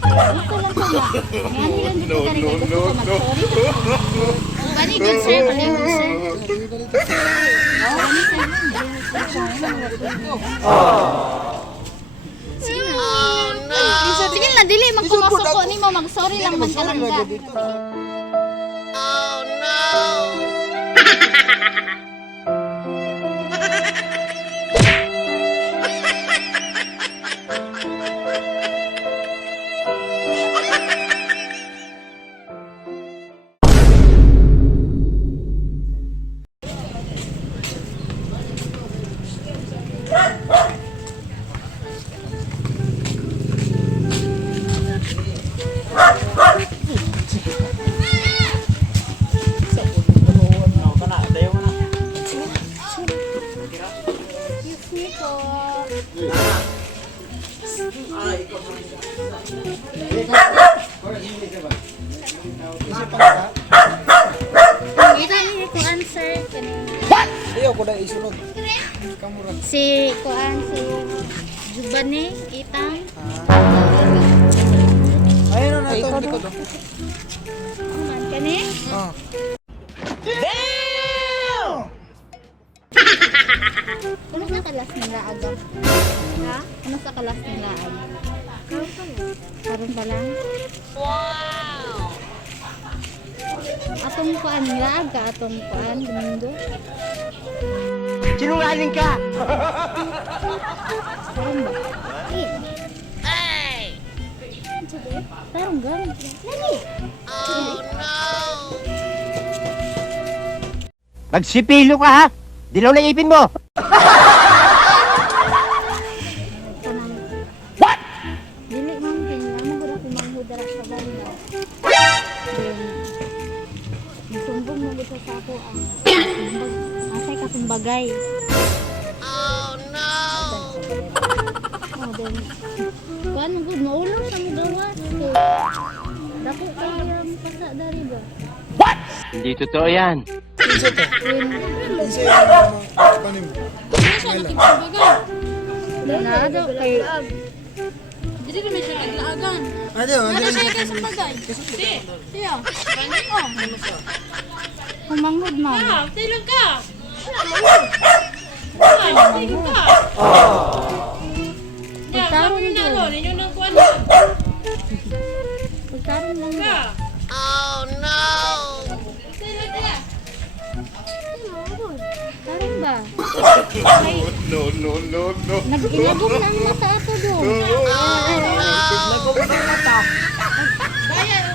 Gusto lang ko ma. Yan ilan dito ka rin gusto ko mag-sorry. Bani good sir, bali good sir. Sige na, dili magpumasok ko ni mo mag-sorry lang man ka lang ka. Oh no. Si Kuan, si Jubane, Itang. Ayun na ito, likod. Man kani? Oh. Ano sa kalas nila agam? Ha? Ano sa kalas nila agam? Karon pa lang. Wow! Atong kuan nila aga, atong kuan Domingo. Sinungaling ka! Karon ba? Hey! Tarong gan. Lagi. Oh no. Magsipilo ka ha! Dilaw na ipin mo! What? Dili man kanya mo gura kumangudara sa banda. Sumbong mo gito sa ako ang asay kasing bagay. Oh no. Oh, then kuan mo gud maulong sa mo gawas. Dako kaya pasa dari ba? Hindi totoo yan. Kinsa to? Kinsa yung panim? Nado kay Dili naman siya naglaagan. Ano? Ano siya kay sa pagay? Di. Siya. Gani oh. kumangod man. Ah, tilang ka. Ah, tilang ka. Ya, Pagkaroon sabi yung doon. nalo, ninyo nang kuwan. Pagkaroon lang Ka. ba? Tilang ka. Karon ba? No. Nag-ilagom na ang mata ato doon.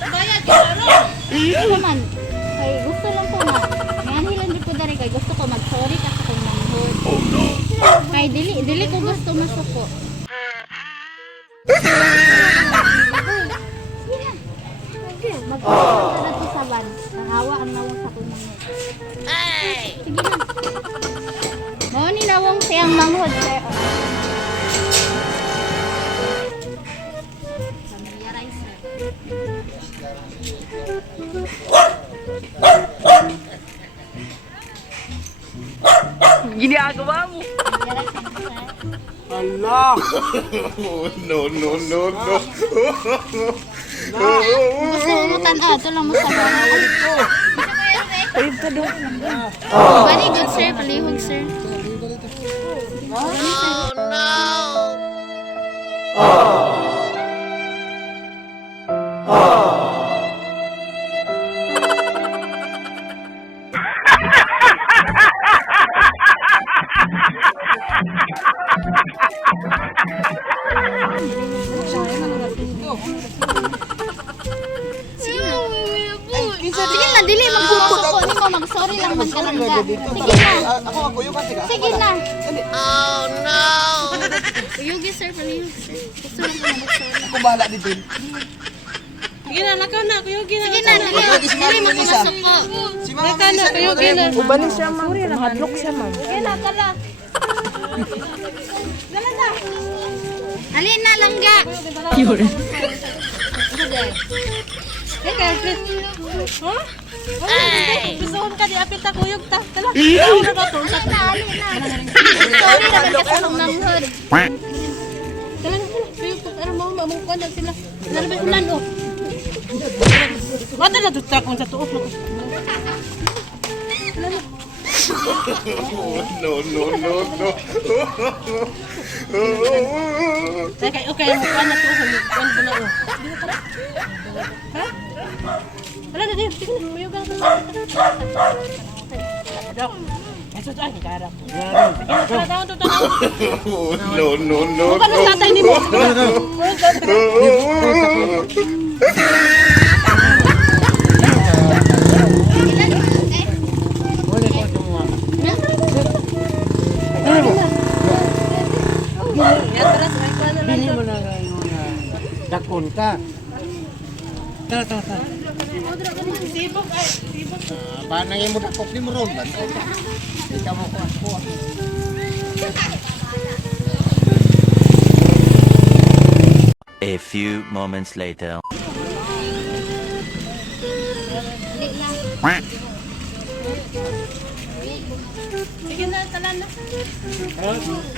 Bayad garo. Ano man? Kay gusto lang ko na. Ngayon hilang di ko dari kay gusto ko mag-sorry kasi kung manghod. Kay dili ko gusto masuko. Mag-sorry na to sa van. Nangawa ang nawang sa kong manghod. Sige na. Mao ni nawang siyang manghod sir. Familiarize sir. Ginagawa mo! Familiarize na sir. Allah! No. Gusto mo ito lang mo sa bahay. Ayun ka doon. Very good sir, palihog sir. Sige na, dili magpumasok ko. Hindi mo mag-sorry lang man ka lang ka. Sige na. Ako, yung kante ka. Sige na. Oh no. Uyugi sir, palihog sir. Gusto lang ko mag-sorry. Ako bahala dito. Sige na, nakaw na. Kuyogin na. Sige na, dili magpumasok ko. Si Mama Nakaw na, kuyogin na. Ubalik siya, ma'am. Mahadlok siya, ma'am. Sige na, kala. Dala na. Alin na, langga. Yun. Teka, Chris. Huh? Gusto ko ka di apit ta kuyog ta. Tala. Ako na ba to? Alin na, alin na. Sorry naman kasi nung nanghod. Tala na. Kuyog na sila. Nalabay ulan, oh. Wala na doon truck sa tuok. No, no, no, no. Okay, okay, mo pa na tuok. Ano ba na, oh. Ha? Wala na din. Sige na, mayugang na. Dok. Eso ay karap. No, no, no, Bukan no. tatay ni mo. Bili mo na dakon ka. Tara. Sibok ay, sibok. Paano yung mo dakop ni mo ron? Ikaw mo ko. A few moments later. Sige na, talan na.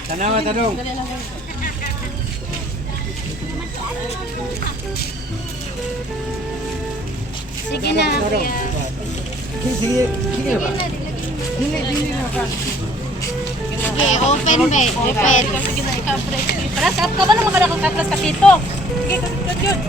Tanawa tanong. Dali lang. Sige na, kuya. Sige ba? Dili na ka. Sige, open be. Open. Sige na, ikaw, pre. Para sa ka ba naman kada kang kaplas kapito? Sige, kasunod yun.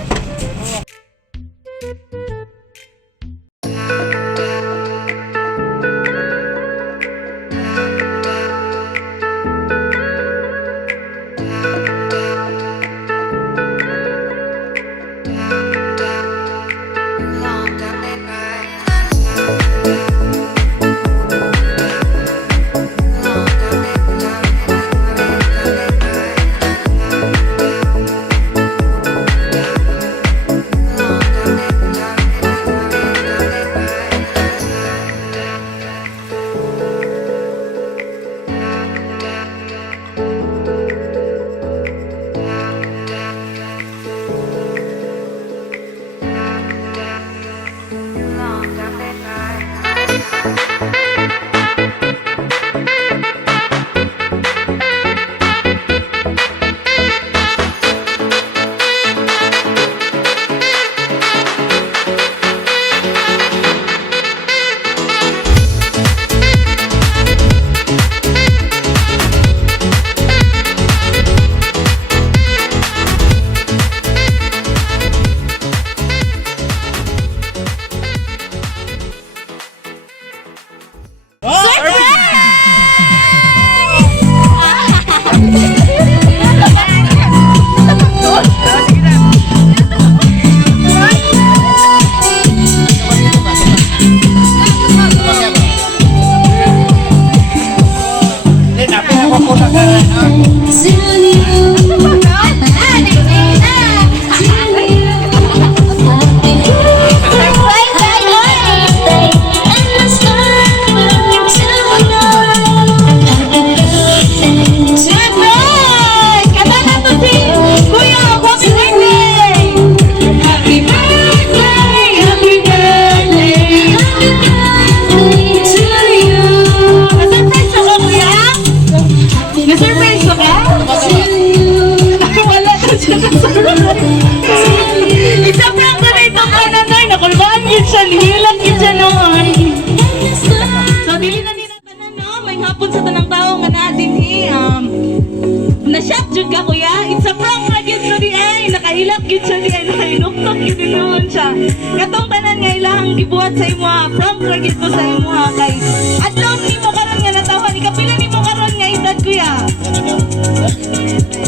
Na-shock jud ka kuya. It's a prank ra gyud no di ay. Nakahilak gyud siya di ay nakainuktok gyud noon siya. Katong tanan nga ilahang gibuhat sa imo ha. Prank ra gyud ko sa imo ha kay. Adlaw nimo karon nga natawa ni kapila nimo karon nga edad kuya.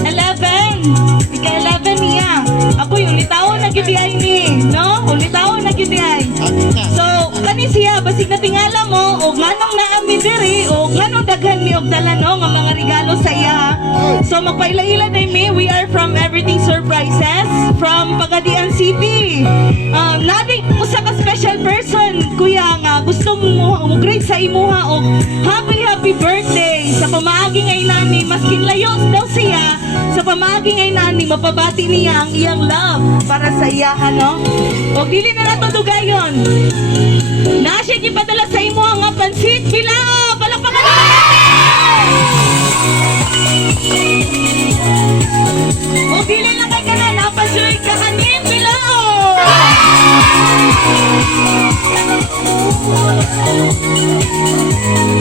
11. Ika 11 niya. Ako yung litaw na gyud di ay ni, no? Ulitaw na gyud di ay. So kani siya basig na tingala mo og nganong naami diri og nganong daghan mi og dala no nga mga regalo sa iya. So magpaila-ila day mi, we are from Everything Surprises from Pagadian City. Nadik usa ka special person kuya nga gusto mo grade sa imuha og happy birthday sa pamaagi ngay nani maskin layo daw siya sa pamaagi ngay nani mapabati niya ang iyang love para sa iya no. Og dili na nato dugayon. Na siya gipadala sa imo nga pansit bilao palakpakan natin. O dili lang kay kana napasoy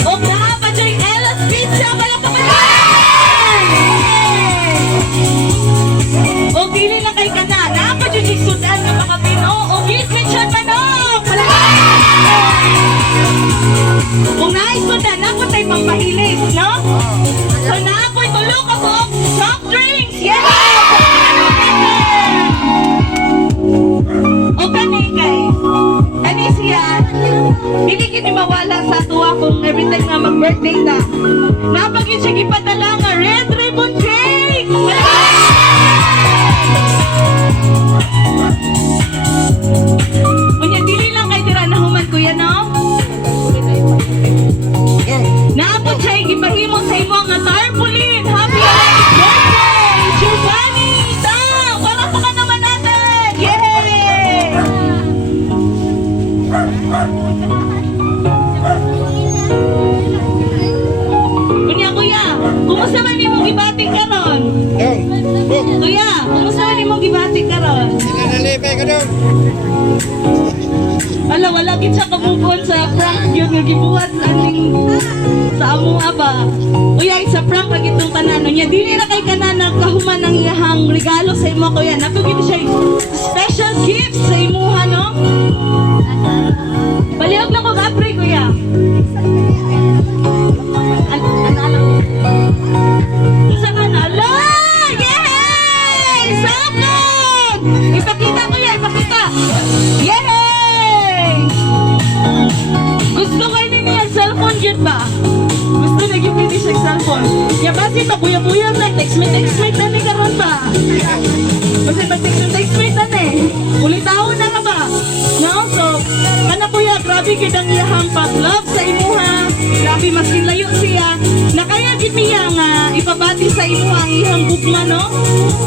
O na pa dyan Ella's Pizza, palakpakan! O dili na kay ka na pa dyan yung sudan ng mga Pino. O gismet siya manok, palakpakan! Kung naisudan, ako tayo pampahilig, no? So na ako'y tulog ako, soft drinks, yes! O kani kay, kani siya, hindi kini mawala sa tuwa kung every time na mag-birthday na. Napagin siya ipadala nga red ribbon cake! Unya, dili lang kay tira na human kuya, no? Naapot siya ipahimo sa imo nga tarpaulin. Happy birthday, Giovanni! Daw! Para pa ka naman natin! Yay! Kuya, kumusta man imong gibating karon? Kuya, kumusta man imong gibating karon? Sinanalipay ko doon. Ala, wala gid siya kamubon sa prank yun nga gibuhat aning sa among aba. Kuya, sa prank ra gitong tanan niya. Dili ra kay kanan kahuman ang iyahang regalo sa imo kuya. Nato gid siya special gifts sa imuha, no? Palihog lang ko gapre kuya. Isa ka na. Ala! Yay! Sakot! Ipakita kuya, ipakita. Yay! Gusto kayo niya cellphone yun ba? Gusto na yung hindi siya cellphone. Ya basi pa buya-buya na text me na ni karon ba? Basi pa text me na ni. Ulitaw na ka ba? No? So, kana kuya, grabe gid ang iyahang pag-love sa imuha. Grabe maskin layo siya. Nakaya gid niya nga ipabati sa imuha ang iyang gugma, no?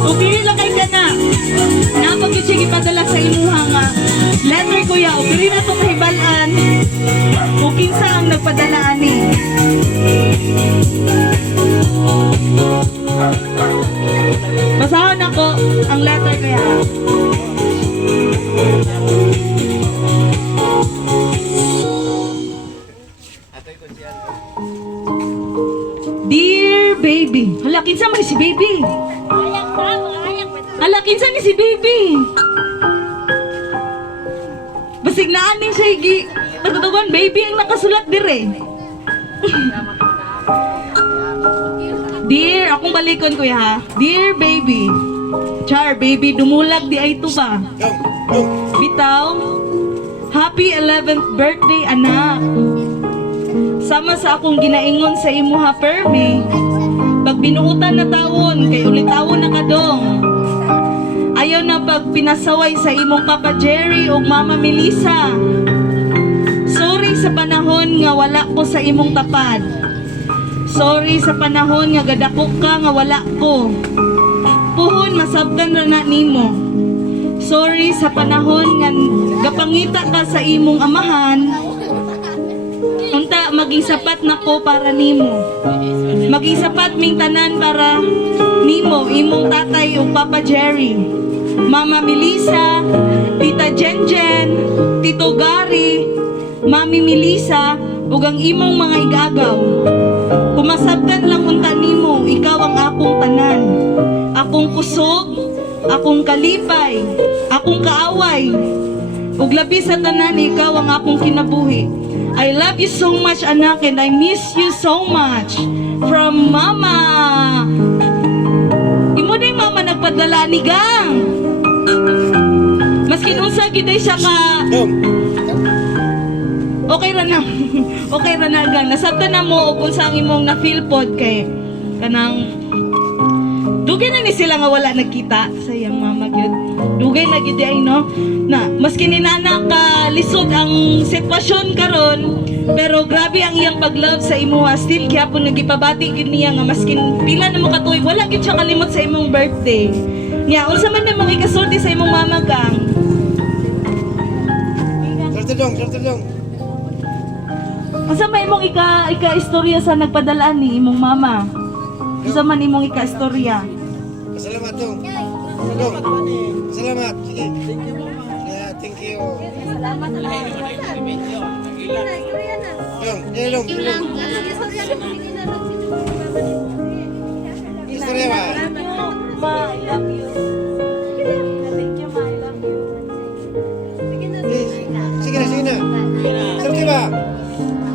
O dili lang kay kana. Napagid siya ipadala sa imuha nga letter kuya, o dili na to mahibalan. O kinsa ang nagpadala ani. Basahon ako ang letter kaya. Dear baby. Hala, kinsa man si baby? Hala, kinsa ni si baby? Basig na aning siya igi. Pagtutuban, baby ang nakasulat dire. Dear, akong balikon kuya ha. Dear baby. Char, baby, dumulag di ay ito ba? Bitaw, happy 11th birthday, anak. Sama sa akong ginaingon sa imo ha, permi. Pag binuutan na taon, kay ulitawon na kadong. Ayaw na pag pinasaway sa imong Papa Jerry o Mama Melissa. Sorry sa panahon nga wala ko sa imong tapad. Sorry sa panahon nga gadakok ka nga wala ko. Puhon masabtan ra na nimo. Sorry sa panahon nga gapangita ka sa imong amahan. Unta maging sapat na ko para nimo. Maging sapat ming tanan para nimo, imong tatay o Papa Jerry, Mama Melissa, Tita Jenjen, Tito Gary, Mami Melissa, ug ang imong mga igagaw. Kumasabtan lang unta nimo, ikaw ang akong tanan. Akong kusog, akong kalipay, akong kaaway. Ug labi sa tanan, ikaw ang akong kinabuhi. I love you so much, anak, and I miss you so much. From Mama. Imo din mama nagpadala ni Gang. Maskin unsa gid siya ka. Okay ra na. Okay ra na Gang. Nasabtan na mo ug unsa ang imong na feel pod kay kanang dugay na ni sila nga wala nagkita sa iyang mama gyud. Dugay na gyud ay no. Na maski ni nana ka lisod ang sitwasyon karon, pero grabe ang iyang pag-love sa imuha. Still gyapon nagipabati gyud niya nga maskin pila na mo katuig wala gyud siya kalimot sa imong birthday. Nya unsa man na mga ikasulti sa imong mama Gang? Sartadong. Unsa may imong ika-istorya sa nagpadala ni imong mama? Unsa man imong ika-istorya? Salamat dong. Salamat. Sige. Thank you, mama. Yeah, thank you. Salamat. Ilong. Istorya ba? Ma, I love you. Thank you, ma, I love you. Sige na. Sulti ba?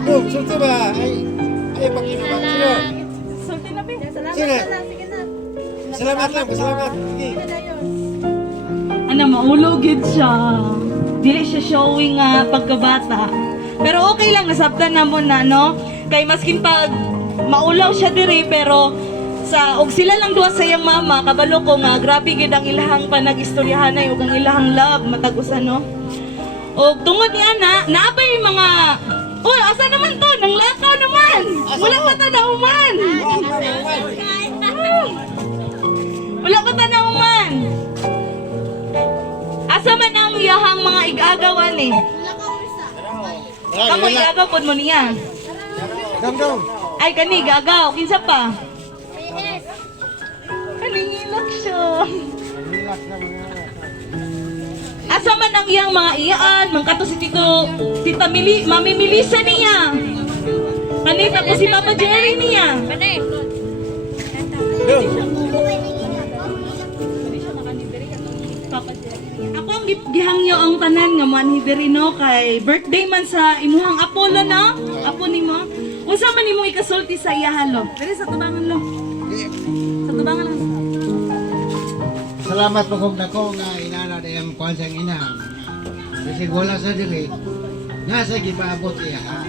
Dong, sulti ba? Ay, pag-ina ba? Sino? Sulti na, Bin. Sino? Salamat lang, salamat. Sige. Ano, maulogid siya. Dili siya showing pagkabata. Pero okay lang, nasabtan na mo na, no? Kay maskin pag maulaw siya diri, pero og sila lang duha sa iyang mama, kabalo ko nga, grabe gid ang ilahang panag-istoryahanay ug ang ilahang love, matag-usa, no? Og tungod ni ana, naabay mga uy, asa naman to? Nang lakaw naman! Wala pa tanauman! Wala pa tanauman! Asa man ang iyahang mga igagawan eh? Kamu igagaw pod mo niya. Dong. Ay, kani, gagaw. Kinsa pa? Kaningilak siya. Asa man ang iyang mga iyaan, mangkato si Tita Mami Melissa niya. Kani, tapos si Papa Jerry niya. Papa Jerry. Ako ang gihangyo ang tanan nga manhidiri no kay birthday man sa imuhang Apollo no? Apo nimo. Unsa man imong ikasulti sa iya halo? Diri sa tubangan lo. Sa tubangan lang. Salamat po kung dako nga inana na yung kuhan siyang ina. Kasi wala sa dili. Nasa gipaabot iya ha.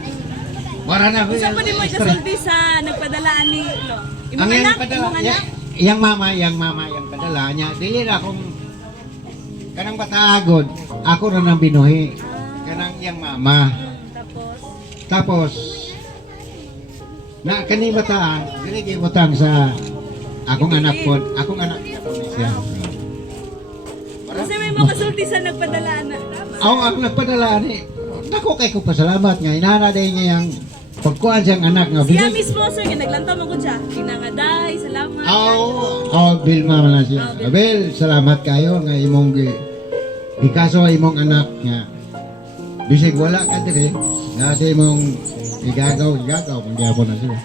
Wala na. Unsa man imong ikasulti sa nagpadalaan ni Lo? Imong Ang anak, padala, imong anak. yang mama, yang padala niya. Dili na akong kanang bataagod. Ako na nang binuhi. Kanang yang mama. Tapos na kani bataan, dili kay butang sa akong anak po. Akong anak siya. Unsa may imong kasulti sa nagpadalaan na? Ang nagpadala ni. Nako kay ko pasalamat nga inana day niya yang pagkuan siyang anak nga Siya binig. mismo sir, nga naglantaw mo ko siya. Inangaday, salamat. Bilma man lang siya. Abel, salamat kayo nga imong ikaso imong anak nga bisig wala ka dire nga sa imong igagaw kung gyapon na sila.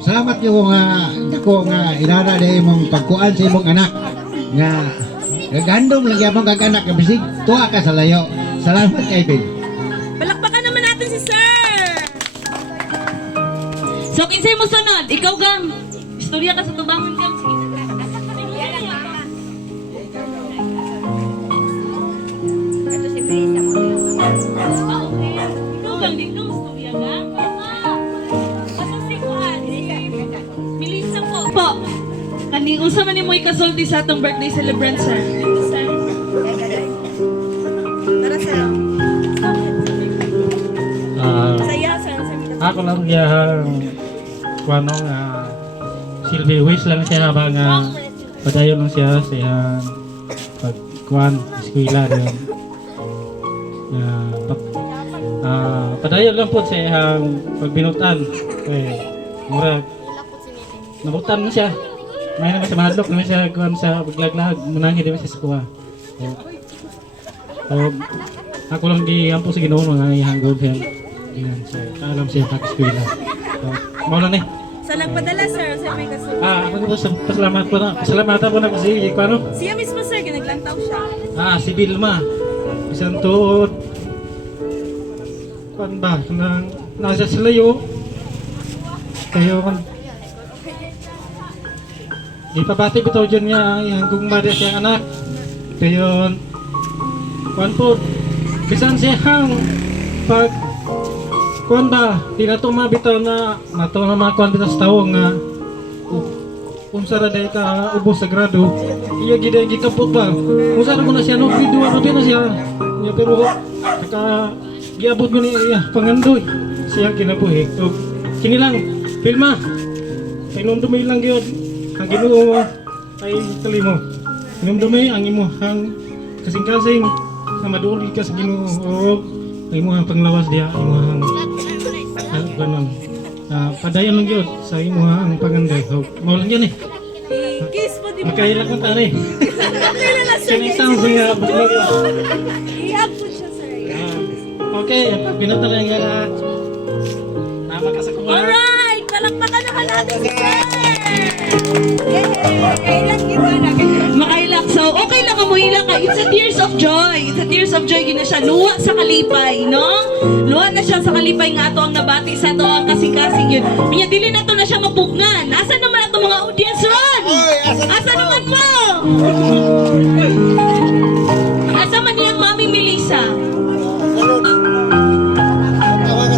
Salamat yo nga dako nga inana day imong pagkuan sa imong anak nga gagandom lang gyapon kag anak nga bisig tuwa ka sa layo. Salamat kay Bill. Palakpakan naman natin si sir. So, kinsay mo sunod? Ikaw, Gam. Istorya ka sa tubangan, Gam. Sige. Ito si Brisa mo. Ah, okay. Ikaw, Gam. Dito, istorya, Gam. Asa si Kuan? Melissa po. Po. Kani, unsa man mo ikasulti sa atong birthday celebrant, sir? Dito, sir. Tara, sir. Saya, sir. Ako lang yang kuano nga silbi wish lang siya ba nga padayon lang siya sa iyang pagkuan eskwela rin. Padayon lang po sa iyang pagbinutan. Kay murag nabutan mo siya. May naman sa madlok naman siya kuan sa paglaglag munangi din siya sa kuha. Ako lang di ampo sa Ginoo nga iyang good health. Yan, so, alam siya pag-eskwela. Maulan eh. Sa nagpadala, sir, sa may kasulti. Ako po, pasalamat po na. Pasalamatan po na kasi, ano? Siya mismo, sir, naglantaw siya. Si Vilma. Isang tuod. Kuan ba? Nasa silayo. Kayo kan. Di pa bati bitaw dyan niya yung gugmada siyang anak. Kayo. Kuan po. Bisan siyang pag kuan ba, di na ito mabitaw na nato na mga kuan bitaw sa tao nga unsa ra day ka ubos sa grado iya giday gikapot ba unsa ra mo na siya no video ra na siya niya pero saka giabot mo ni iya pangandoy siya kinabuhi so kini lang Vilma pinumdumi lang gyud ang Ginoo mo ay kalimo pinumdumi ang imong kasing-kasing na maduli ka sa Ginoo ang imong panglawas diha imong ganun. Padayon lang yun sa imo ang paganday. Mao lang yan eh. Kiss po, di ba? Magkahilak mo tari. Okay na lang, sir. Kinitang siya. Ihap po siya, sir. Okay, pinunta na nga na. Tama ka sa kumain. Alright! Palakpakan naman natin si Sir! Makailang kita na. Makailak. So, okay lang mo ilang ka. It's a tears of joy. It's a tears of joy. Gina siya. Luwa sa kalipay, no? Luwa na siya sa kalipay nga ato ang nabati sa ato ang kasing-kasing yun. Minya, dili na to na siya mapugnan. Asa naman ato mga audience ron? Asa naman mo? Asa man niyang Mami Melissa?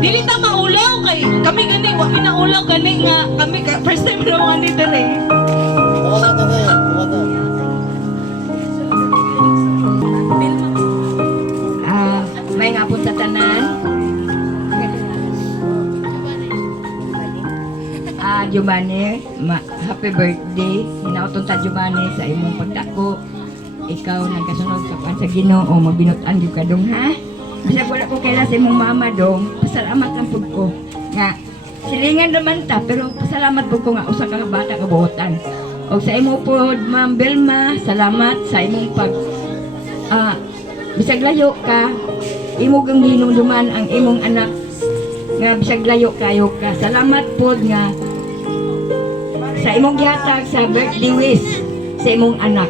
Dili ta maulaw kay kami gani wa minaulaw gani nga kami first time na mga ni dire. May nga po sa tanan. Giovanni, happy birthday. Hinautong ta Giovanni sa imong pagdako. Ikaw nagkasunod sa Ginoo, mabinutan gyud ka dong ha. Bisag wala ko kailan sa imong mama dong, pasalamat lang pud ko. Nga, silingan naman ta, pero pasalamat pud ko nga usa ka bata kabuotan. O sa imo pod, Ma'am Belma, salamat sa imong bisag layo ka, imo kang hinumduman ang imong anak nga bisag layo kayo ka. Salamat pod nga sa imong gihatag sa birthday wish sa imong anak.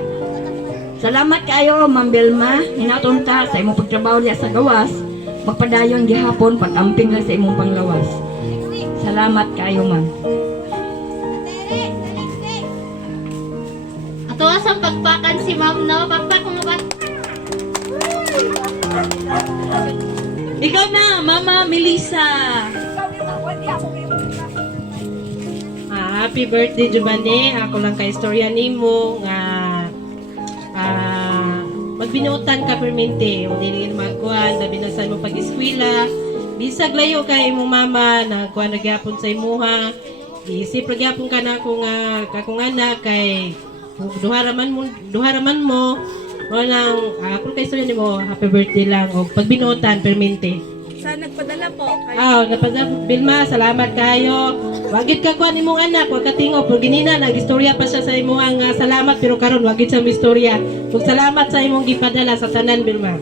Salamat kayo, Ma'am Belma. Hinatunta sa imong pagtrabaho diya sa gawas. Magpadayon gihapon, patamping lang sa imong panglawas. Salamat kayo, Ma'am. Ato asang pagpakan si Ma'am, no? Pagpak mo ba? Ikaw na, Mama Melissa. Happy birthday Giovanni. Ako lang kay istorya nimo nga magbinutan ka permente o dili magkuan na binasan mo pag-eskwela. Bisag layo kay imong mama na kuan nagyapon sa imuha. Isip gyapon ka na akong anak kay duha raman mo Walang, kung kayo sabihin mo, happy birthday lang, o pagbinutan, permente. Sa nagpadala po. Nagpadala, Bilma, salamat kayo. Wagit ka kuan imong anak, wag katingo, pag ginina, nag-istorya pa siya sa imong salamat, pero karon wagit sa istorya. Kung salamat sa imong gipadala sa tanan, Bilma.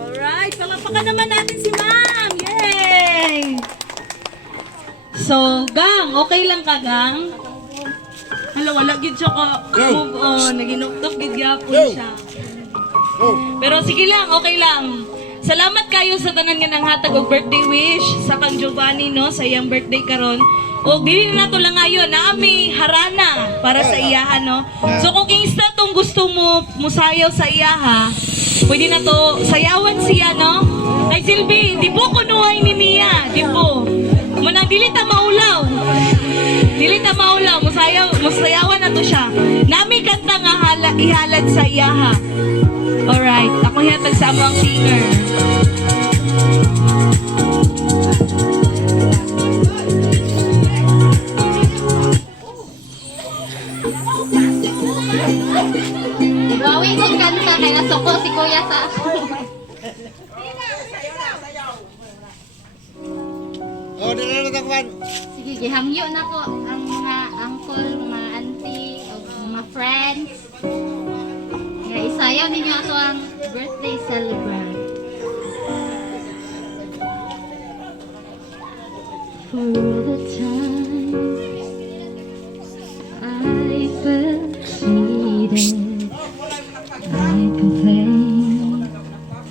Alright, palapakan naman natin si Ma'am. Yay! So, Gang, okay lang ka, Gang? Hala, wala gid siya ka move on. Naginuktok gid gyapon siya. Pero sige lang, okay lang. Salamat kayo sa tanan nga nanghatag og birthday wish sa kang Giovanni, no, sa iyang birthday karon. O dili na nato lang ayon na ami harana para sa iyaha, no. So kung kinsta tong gusto mo musayaw sa iyaha, pwede na to sayawan siya, no. Kay Silvi, di po kunuhay ni Mia, di po. Muna dili ta maulaw. Dili ta maulaw, musayawan na to siya. Nami kanta nga ihalad sa iyaha. Alright, ako hatag sa among singer. Bawi kong kanta, kaya suko si Kuya sa Oh, dala na takpan. Sige, gihangyo na ko ang mga uncle, mga auntie, o mga friends. Kaya isayaw ninyo ato ang birthday celebrant. For all the times I felt cheated, I complained,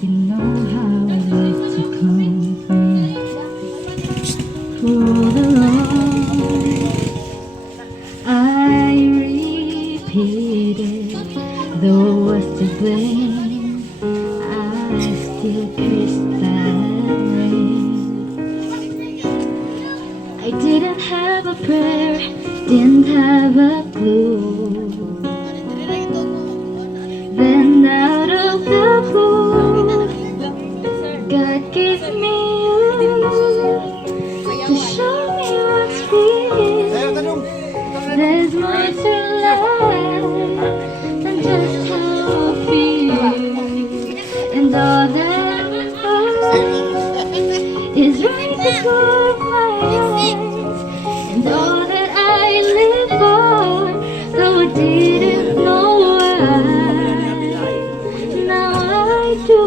you know how I love to complain. For all the wrongs I repeated, though I was to blame, I still kissed that ring. I didn't have a prayer, didn't have a clue. Then out of the blue, God gave me you to show me what's real. There's more to life than just how I feel. And all that is right before my eyes. And all that I live for, though I didn't know why, now I do.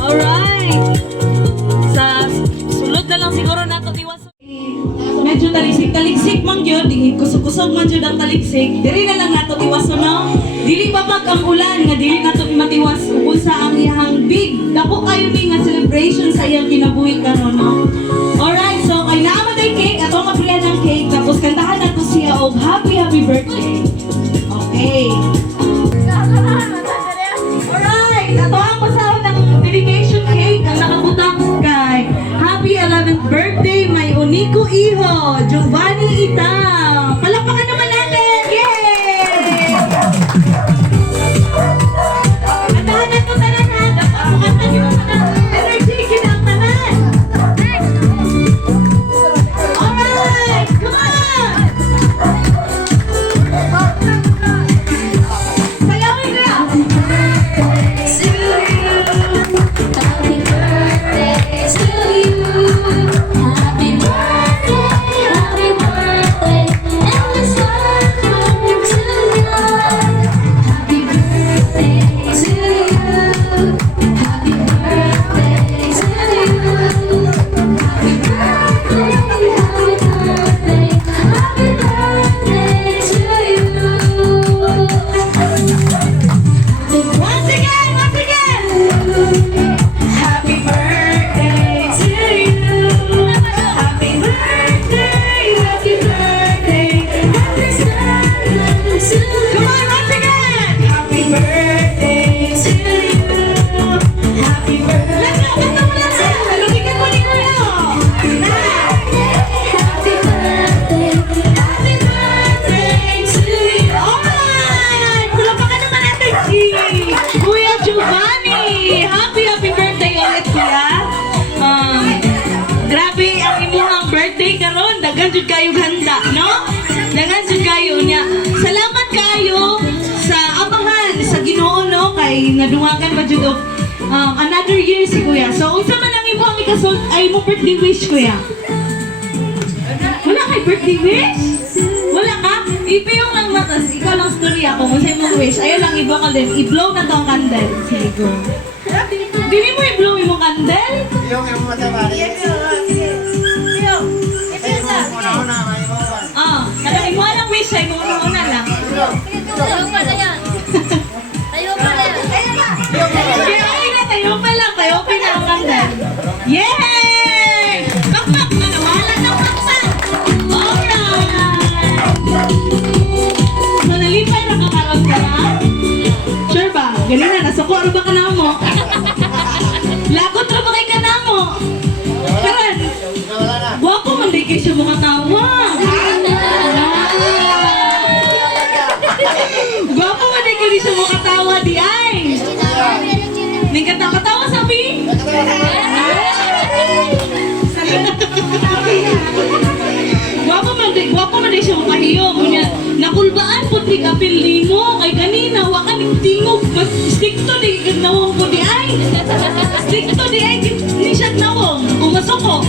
Alright. Sa sulod na lang siguro nato tiwas. Medyo taligsik man yun, kusog-kusog man yun ang taligsik. Dili na lang nato tiwaso no. Dili babag ang ulan nga dili nato matiwas kung sa ang iyang big. Dako kayo ni nga celebration sa iyang kinabuhi karon no. Alright, so kay naamatay cake, ato nga pila ng cake tapos kantahan nato siya og happy birthday. Okay. Alright, ato ang pasaw ng dedication cake ang nakabutang kay happy 11th birthday my unico iho, Giovanni Ita. Palakpakan naman natin! Yay! Kantahan na ito tanan ha. Dapat mo kanta niyo ang tanan. Energy, kinang tanan. Alright, come on! Sayawin na! Once again! Happy birthday to you. Happy birthday, happy birthday. Come on, once again! Happy birthday to you. Happy birthday. Let's go, kanta mo lang siya. Lumigan mo ni Kuya. Happy birthday to you. Alright! Pulapakan naman natin si Kuya Giovanni. Happy birthday ulit kuya. Grabe ang imuhang birthday karon. Daghan jud kayo handa, no? Daghan jud kayo niya. Salamat kayo sa abangan sa Ginoo no kay nadungagan ba jud og another year si kuya. So unsa man ang imuhang ikasud ay mo birthday wish kuya? Wala kay birthday wish? Wala ka? Ipiyong lang matas. Ikaw lang story ako. Kung sa'yo mong wish. Ayaw lang i-blow ka din. I-blow na to ang candle. Sige, go. Dili mo i-blow yung candle? Yung mataba. Kada imo lang wish ay mo una lang. Tayo pa na yan. Tayo pa na yan. Kaya okay na tayo pa lang. Tayo pa na ang candle. Yay! Pakpak na nawala ng pakpak. Alright! So nalipay na kakaroon ka na? Sure ba? Galing na. Nasuko ba ka na mo? Lagot na ba kay ka na mo? Karan, guwapo man di kayo siya mga tawa. Guwapo man di kayo siya mga tawa di ay. Ning katawa sabi? Guwapo man di siya makahiyo. Nakulbaan po di kapil nimo kay kanina wa ka ning tingog mas stick to di nawong ko di ay. Stick to di ay ni siya nawong umasok ko.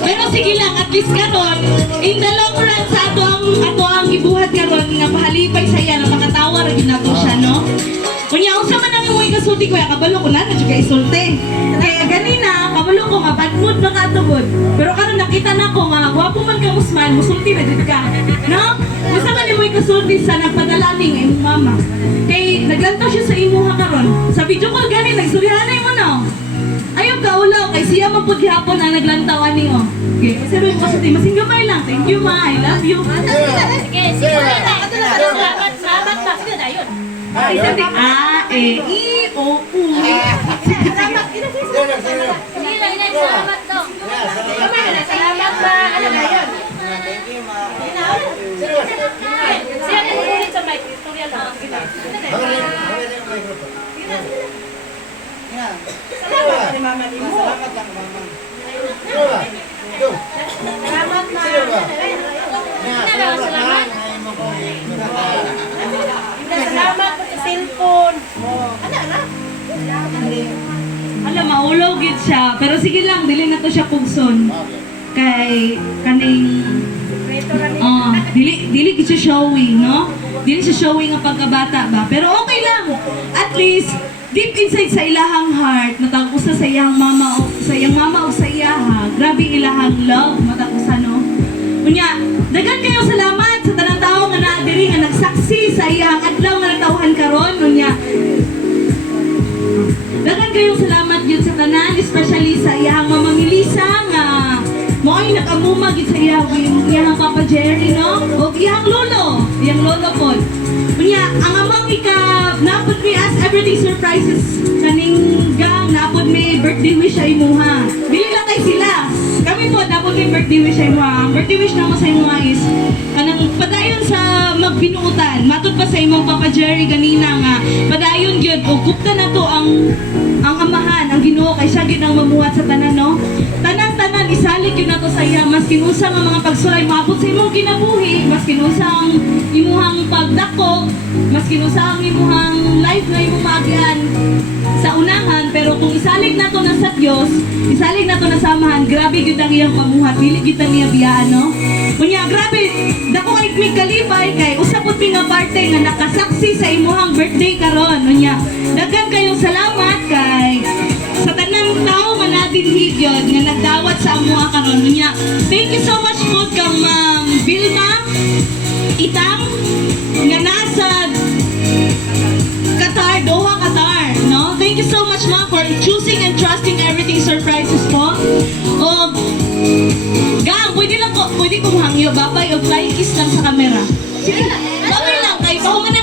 Pero sige lang at least karon in the long run sa ato ang gibuhat karon nga pahalipay sa iya na makatawa ra gyud nato siya no. Kunya unsa man ang imong ikasulti kuya kabalo ko na jud kay isulti. Kaya ganina kabalo ko nga bad mood na katubod. Pero karon nakita na ko nga gwapo man ka Usman, musulti na jud ka. No? Unsa man imong ikasulti sa nagpadala ning imong mama. Kay naglantaw siya sa imuha karon. Sa video call gani nagsurihanay mo no. Ayaw ka ulaw kay siya man pud gihapon ang naglantawan niyo. Okay, sabi ko sa masing gamay lang. Thank you ma, I love you. Sige, sige. Salamat pa. Sige na yun. A, E, I, O, U. Salamat. Sige na, inay. Salamat daw. Salamat pa. Ano na yun? Siya na ulit sa mic. Istorya lang. Salamat ni Mama Limo. Salamat lang Mama. Salamat ma. Salamat po sa cellphone. Alam, maulaw gid siya. Pero sige lang, dili na to siya pugson. Kay kaning dili gid siya showy, no? Dili siya showy nga pagkabata ba. Pero okay lang. At least deep inside sa ilahang heart, natagusa sa iyang mama o sa iyaha, grabe ilahang love, matagusa no. Unya, dagan kayo salamat sa tanang tao nga naa diri nga nagsaksi sa iyang adlaw nga natawhan karon. Unya, dagan kayo salamat gyud sa tanan, especially sa iyang mama Melissa nga mo'y nakamuma gid sa iyang Papa Jerry no, o iyang lolo pod. Unya, ang amang napod mi as everything surprises kaning gang, napod mi birthday wish sa imuha. Dili lang kay sila. Kami po, napod mi birthday wish sa imuha. Ang birthday wish na mo sa imuha is kanang padayon sa magbinuutan. Matod pa sa imong Papa Jerry ganina nga padayon gyud o gupta na to ang amahan, ang Ginoo kay siya gyud ang mamuhat sa tanan no. Tanan isalig gyud nato sa iya, mas kinusang ang mga pagsulay maabot sa imong kinabuhi, mas kinusang imuhang pagdako, mas kinusang imuhang life nga imong maagian sa unahan, pero kung isalig nato na sa Dios, isalig nato na samahan, grabe gyud ang iyang pamuhat, dili gyud niya biyaan no. Unya grabe dako kay mig kalibay kay usa pud mi nga parte nga nakasaksi sa imuhang birthday karon. Unya daghan kayong salamat kay sa tanang tao nga nadinhi gyud nga nagdawat sa amuha karon. Unya thank you so much po kang Ma'am Vilma Itang nga nasa Qatar, Doha, Qatar, no? Thank you so much ma for choosing and trusting everything surprises po. Gang, pwede kong hangyo babay o flying kiss lang sa camera. Sige, babay lang kay pahuman na